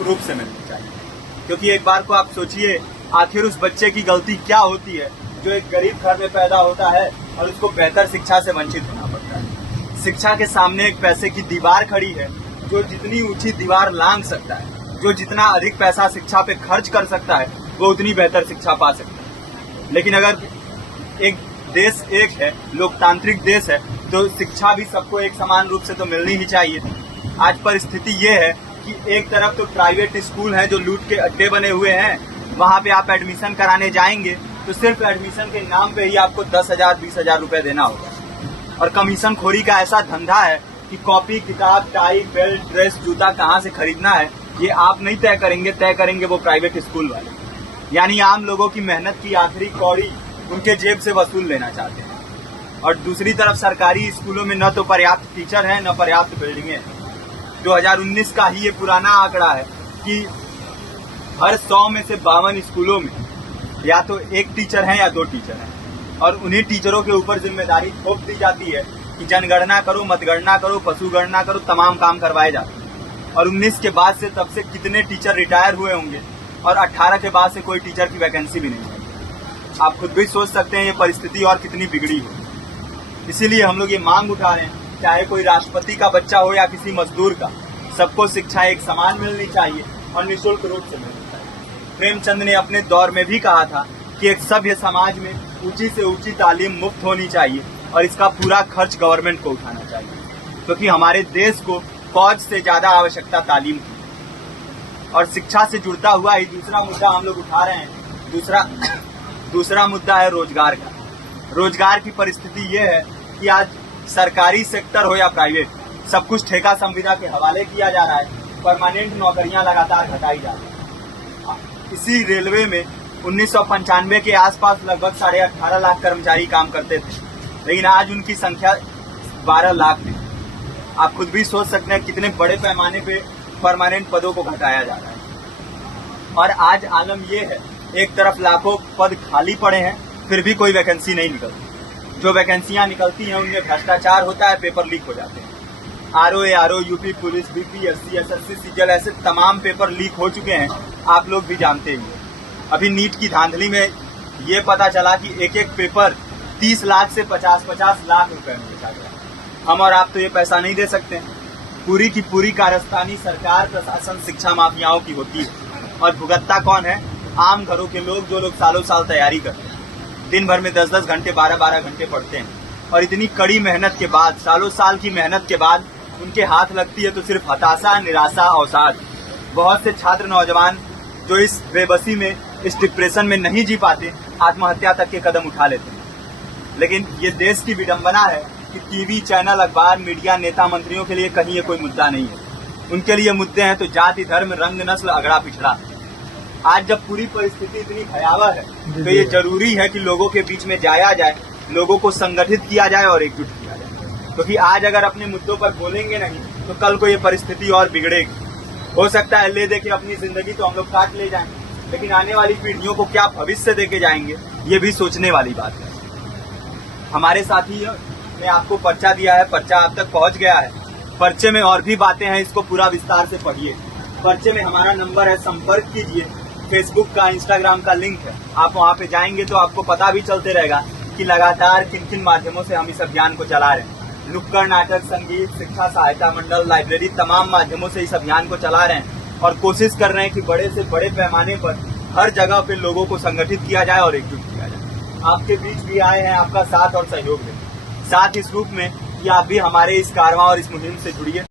निःशुल्क रूप से मिलनी चाहिए। क्योंकि एक बार को आप सोचिए, आखिर उस बच्चे की गलती क्या होती है जो एक गरीब घर में पैदा होता है और उसको बेहतर शिक्षा से वंचित होना पड़ता है। शिक्षा के सामने एक पैसे की दीवार खड़ी है, जो जितनी ऊंची दीवार लांघ सकता है, जो जितना अधिक पैसा शिक्षा पे खर्च कर सकता है, वो उतनी बेहतर शिक्षा पा सकता है। लेकिन अगर एक देश एक है, लोकतांत्रिक देश है, तो शिक्षा भी सबको एक समान रूप से तो मिलनी ही चाहिए। आज परिस्थिति ये है कि एक तरफ तो प्राइवेट स्कूल हैं जो लूट के अड्डे बने हुए हैं, वहां पे आप एडमिशन कराने जाएंगे तो सिर्फ एडमिशन के नाम पे ही आपको 10,000 20,000 रुपए देना होगा। और कमीशन खोरी का ऐसा धंधा है कि कॉपी, किताब, टाई, बेल्ट, ड्रेस, जूता कहाँ से खरीदना है ये आप नहीं तय करेंगे वो प्राइवेट स्कूल वाले। यानी आम लोगों की मेहनत की आखिरी कौड़ी उनके जेब से वसूल लेना चाहते हैं। और दूसरी तरफ सरकारी स्कूलों में न तो पर्याप्त टीचर हैं, न पर्याप्त बिल्डिंगें हैं। 2019 का ही ये पुराना आंकड़ा है कि हर 100 में से 52 स्कूलों में या तो एक टीचर है या 2 टीचर हैं। और उन्हीं टीचरों के ऊपर जिम्मेदारी थोप दी जाती है कि जनगणना करो, मतगणना करो, पशुगणना करो, तमाम काम करवाए जाते हैं। और 19 के बाद से तब से कितने टीचर रिटायर हुए होंगे और 18 के बाद से कोई टीचर की वैकेंसी भी नहीं है। आप खुद भी सोच सकते हैं ये परिस्थिति और कितनी बिगड़ी हो। इसीलिए हम लोग ये मांग उठा रहे हैं, चाहे कोई राष्ट्रपति का बच्चा हो या किसी मजदूर का, सबको शिक्षा एक समान मिलनी चाहिए और निःशुल्क रूप से मिलनी चाहिए। प्रेमचंद ने अपने दौर में भी कहा था कि एक सभ्य समाज में ऊंची से ऊंची तालीम मुफ्त होनी चाहिए और इसका पूरा खर्च गवर्नमेंट को उठाना चाहिए, क्योंकि हमारे देश को फौज से ज्यादा आवश्यकता तालीम की। और शिक्षा से जुड़ता हुआ ही दूसरा मुद्दा हम लोग उठा रहे हैं। दूसरा मुद्दा है रोजगार का। रोजगार की परिस्थिति ये है कि आज सरकारी सेक्टर हो या प्राइवेट, सब कुछ ठेका संविदा के हवाले किया जा रहा है। परमानेंट नौकरियां लगातार घटाई जा रही है। इसी रेलवे में 1995 के आसपास लगभग 18.5 लाख कर्मचारी काम करते थे, लेकिन आज उनकी संख्या 12 लाख है। आप खुद भी सोच सकते हैं कितने बड़े पैमाने पे परमानेंट पदों को घटाया जा रहा है। और आज आलम ये है, एक तरफ लाखों पद खाली पड़े हैं, फिर भी कोई वैकेंसी नहीं निकलती। जो वैकेंसियां निकलती हैं उनमें भ्रष्टाचार होता है, पेपर लीक हो जाते हैं। RO, UP police, BPSC, SSC, CGL, ऐसे तमाम पेपर लीक हो चुके हैं, आप लोग भी जानते ही हैं। अभी नीट की धांधली में ये पता चला कि एक एक पेपर 30 लाख से 50-50 लाख रुपए में बेचा गया। हम और आप तो ये पैसा नहीं दे सकते। पूरी की पूरी कारस्तानी सरकार, प्रशासन, शिक्षा माफियाओं की होती है। और भुगतता कौन है? आम घरों के लोग, जो लोग सालों साल तैयारी करते हैं, दिन भर में 10-10 घंटे, 12-12 घंटे पढ़ते हैं। और इतनी कड़ी मेहनत के बाद, सालों साल की मेहनत के बाद उनके हाथ लगती है तो सिर्फ हताशा, निराशा, अवसाद। बहुत से छात्र नौजवान जो इस बेबसी में, इस डिप्रेशन में नहीं जी पाते, आत्महत्या तक के कदम उठा लेते हैं। लेकिन ये देश की विडंबना है कि टीवी चैनल, अखबार, मीडिया, नेता, मंत्रियों के लिए कहीं ये कोई मुद्दा नहीं है। उनके लिए मुद्दे हैं तो जाति, धर्म, रंग, नस्ल, अगड़ा पिछड़ा। आज जब पूरी परिस्थिति इतनी भयावह है तो ये जरूरी है कि लोगों के बीच में जाया जाए, लोगों को संगठित किया जाए और एकजुट किया जाए। क्योंकि आज अगर अपने मुद्दों पर बोलेंगे नहीं तो कल को ये परिस्थिति और बिगड़ेगी। हो सकता है ले दे के अपनी जिंदगी तो हम लोग काट ले जाएं, लेकिन आने वाली पीढ़ियों को क्या भविष्य देके जाएंगे, ये भी सोचने वाली बात है। हमारे साथी ने आपको पर्चा दिया है, पर्चा आप तक पहुंच गया है। पर्चे में और भी बातें हैं, इसको पूरा विस्तार से पढ़िए। पर्चे में हमारा नंबर है, संपर्क कीजिए। फेसबुक का, इंस्टाग्राम का लिंक है, आप वहां पे जाएंगे तो आपको पता भी चलते रहेगा कि लगातार किन किन माध्यमों से हम इस अभियान को चला रहे हैं। नुक्कड़ नाटक, संगीत, शिक्षा सहायता मंडल, लाइब्रेरी, तमाम माध्यमों से इस अभियान को चला रहे हैं और कोशिश कर रहे हैं कि बड़े से बड़े पैमाने पर हर जगह पे लोगों को संगठित किया जाए और एकजुट किया जाए। आपके बीच भी आए हैं आपका साथ और सहयोग दें। साथ इस रूप में कि आप भी हमारे इस कारवां और इस मुहिम से जुड़िए।